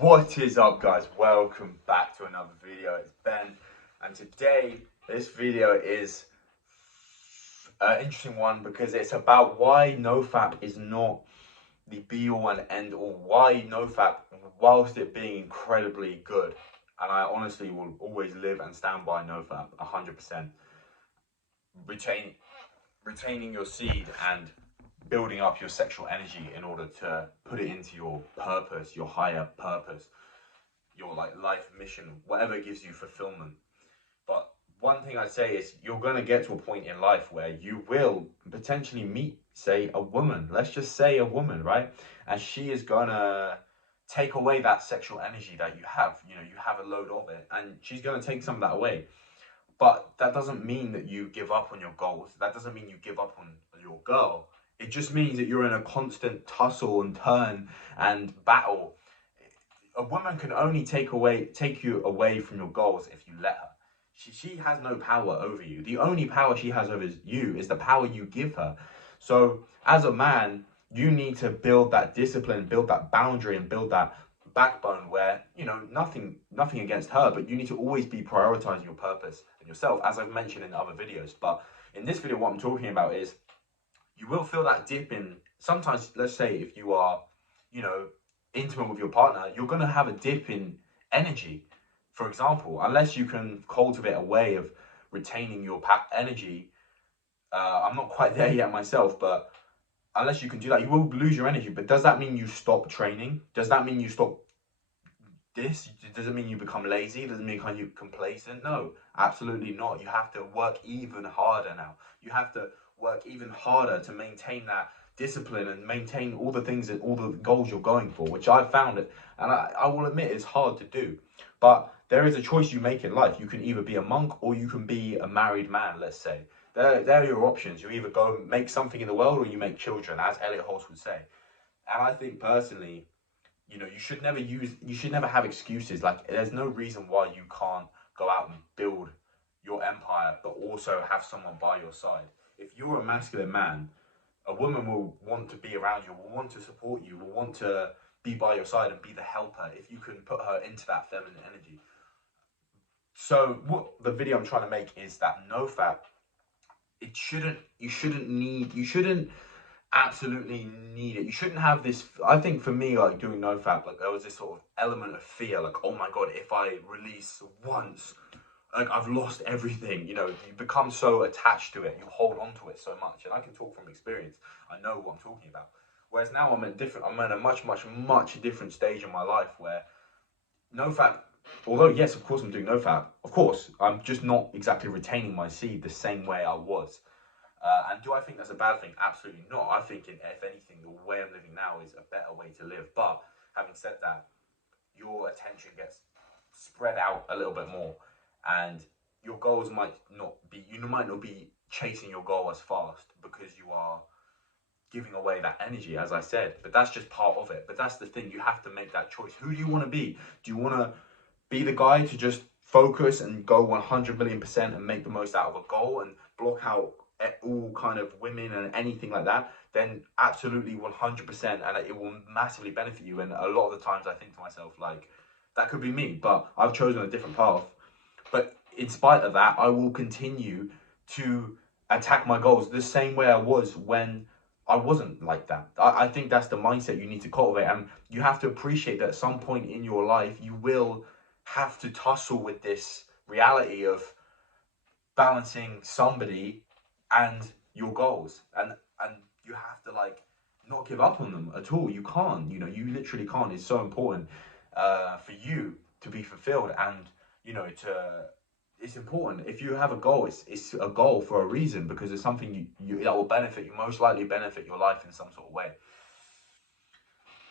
What is up, guys? Welcome back to another video. It's Ben, and today this video is an interesting one because it's about why Nofap is not the be-all and end-all. Why Nofap, whilst it being incredibly good, and I honestly will always live and stand by Nofap 100%. Retaining your seed and building up your sexual energy in order to put it into your purpose, your higher purpose, your life mission, whatever gives you fulfillment. But one thing I say is you're going to get to a point in life where you will potentially meet, say, a woman. Let's just say a woman, right? And she is going to take away that sexual energy that you have. You know, you have a load of it, and she's going to take some of that away. But that doesn't mean that you give up on your goals. That doesn't mean you give up on your girl. It just means that you're in a constant tussle and turn and battle. A woman can only take you away from your goals if you let her. She has no power over you. The only power she has over you is the power you give her. So as a man, you need to build that discipline, build that boundary, and build that backbone where, you know, nothing against her, but you need to always be prioritizing your purpose and yourself, as I've mentioned in other videos. But in this video, what I'm talking about is you will feel that dip in, sometimes, let's say if you are, you know, intimate with your partner, you're going to have a dip in energy, for example, unless you can cultivate a way of retaining your energy. I'm not quite there yet myself, but unless you can do that, you will lose your energy. But does that mean you stop training? Does that mean you stop this? Does it mean you become lazy? Does it mean you complacent? No, absolutely not. You have to work even harder now. You have to work even harder to maintain that discipline and maintain all the things and all the goals you're going for, which I've found it, and I will admit it's hard to do. But there is a choice you make in life. You can either be a monk or you can be a married man, let's say. There are your options. You either go make something in the world or you make children, as Elliot Holst would say. And I think personally, you know, you should never have excuses. Like, there's no reason why you can't go out and build your empire, but also have someone by your side. If you're a masculine man, a woman will want to be around you, will want to support you, will want to be by your side and be the helper if you can put her into that feminine energy. So what the video I'm trying to make is that Nofap, you shouldn't absolutely need it. You shouldn't have this. I think for me, like doing Nofap, like there was this sort of element of fear, like, oh my god, if I release once, like I've lost everything. You know, you become so attached to it, you hold on to it so much. And I can talk from experience. I know what I'm talking about. Whereas now I'm in a much different stage in my life where Nofap, although yes, of course I'm doing Nofap, of course, I'm just not exactly retaining my seed the same way I was. And do I think that's a bad thing? Absolutely not. I think, if anything, the way I'm living now is a better way to live. But having said that, your attention gets spread out a little bit more, and your goals you might not be chasing your goal as fast because you are giving away that energy, as I said. But that's just part of it. But that's the thing. You have to make that choice. Who do you want to be? Do you want to be the guy to just focus and go 100 million% and make the most out of a goal and block out all kind of women and anything like that? Then absolutely 100%, and it will massively benefit you. And a lot of the times I think to myself, like, that could be me, but I've chosen a different path. But in spite of that, I will continue to attack my goals the same way I was when I wasn't like that. I think that's the mindset you need to cultivate, and you have to appreciate that at some point in your life you will have to tussle with this reality of balancing somebody and your goals, and you have to, like, not give up on them at all. You can't, you know, you literally can't. It's so important for you to be fulfilled, and you know, it's important. If you have a goal, it's a goal for a reason, because it's something that will benefit you, most likely benefit your life in some sort of way.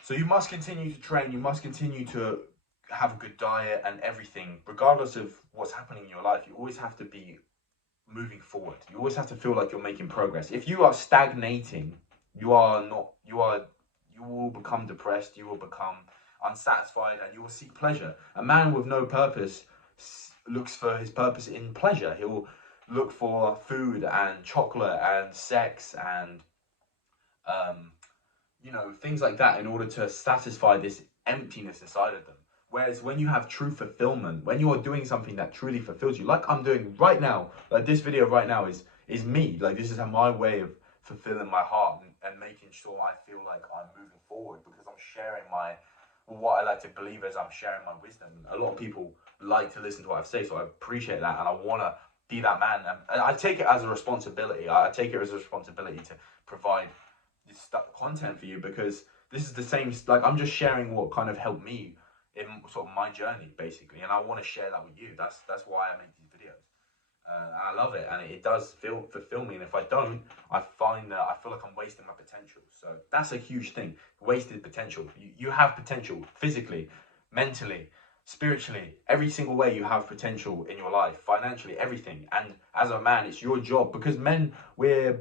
So you must continue to train, you must continue to have a good diet and everything, regardless of what's happening in your life. You always have to be moving forward. You always have to feel like you're making progress. If you are stagnating, you will become depressed, you will become unsatisfied, and you will seek pleasure. A man with no purpose looks for his purpose in pleasure. He'll look for food and chocolate and sex and you know, things like that in order to satisfy this emptiness inside of them. Whereas when you have true fulfillment, when you are doing something that truly fulfills you, like I'm doing right now, like this video right now is me. Like this is my way of fulfilling my heart and making sure I feel like I'm moving forward, because I'm sharing what I like to believe as I'm sharing my wisdom. A lot of people like to listen to what I say, so I appreciate that, and I want to be that man. And I take it as a responsibility. I take it as a responsibility to provide this content for you, because this is the same, like I'm just sharing what kind of helped me in sort of my journey, basically, and I want to share that with you. That's why I make these videos. I love it, and it does fulfill me. And if I don't, I find that I feel like I'm wasting my potential. So that's a huge thing. Wasted potential. You have potential physically, mentally, spiritually, every single way. You have potential in your life, financially, everything. And as a man, it's your job, because men, we're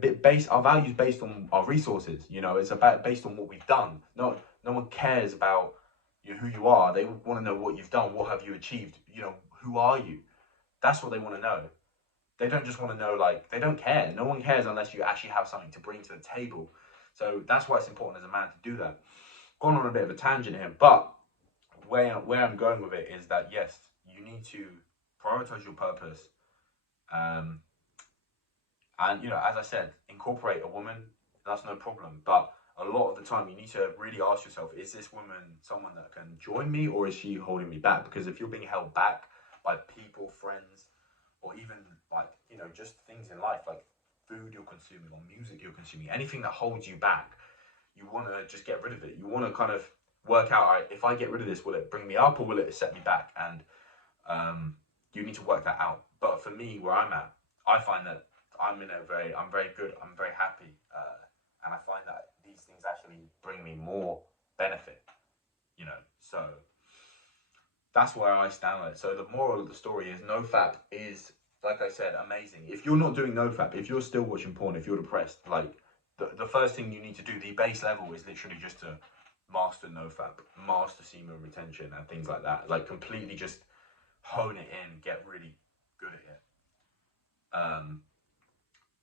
our values based on our resources. You know, it's about based on what we've done. No one cares about who you are. They want to know what you've done. What have you achieved? You know, who are you? That's what they want to know. They don't just want to know, like, they don't care. No one cares unless you actually have something to bring to the table. So that's why it's important as a man to do that. Gone on a bit of a tangent here, but where I'm going with it is that, yes, you need to prioritize your purpose. And, you know, as I said, incorporate a woman, that's no problem. But a lot of the time, you need to really ask yourself, is this woman someone that can join me, or is she holding me back? Because if you're being held back by people, friends, or even like, you know, just things in life, like food you're consuming or music you're consuming, anything that holds you back, you want to just get rid of it. You want to kind of work out, all right, if I get rid of this, will it bring me up or will it set me back? And you need to work that out. But for me, where I'm at, I find that I'm very good, I'm very happy, and I find that these things actually bring me more benefit, you know. So that's where I stand with it. So the moral of the story is Nofap is, like I said, amazing. If you're not doing Nofap, if you're still watching porn, if you're depressed, like the first thing you need to do, the base level, is literally just to master Nofap, master semen retention and things like that. Like completely just hone it in, get really good at it.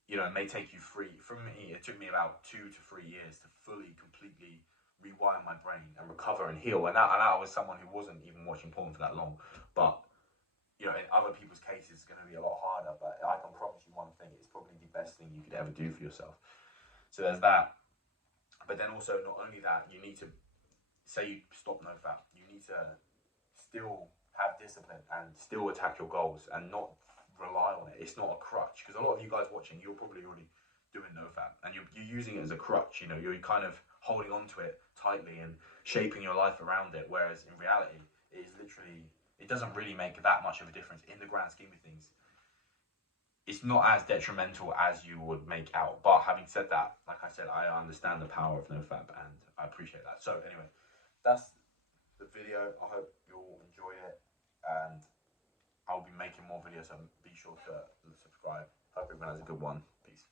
You know, it may take you for me, it took me about 2 to 3 years to fully, completely rewire my brain and recover and heal. And I was someone who wasn't even watching porn for that long. But, you know, in other people's cases, it's going to be a lot harder. But I can promise you one thing, it's probably the best thing you could ever do for yourself. So there's that. But then also, not only that, you need to, say you stop NoFap, you need to still have discipline and still attack your goals and not rely on it. It's not a crutch, because a lot of you guys watching, you're probably already doing NoFap and you're using it as a crutch. You know, you're kind of holding on to it tightly and shaping your life around it, whereas in reality, it is literally, it doesn't really make that much of a difference in the grand scheme of things. It's not as detrimental as you would make out. But having said that, like I said, I understand the power of NoFap and I appreciate that. So anyway, that's the video. I hope you all enjoyed it, and I'll be making more videos, so be sure to subscribe. Hope everyone has a good one. Peace.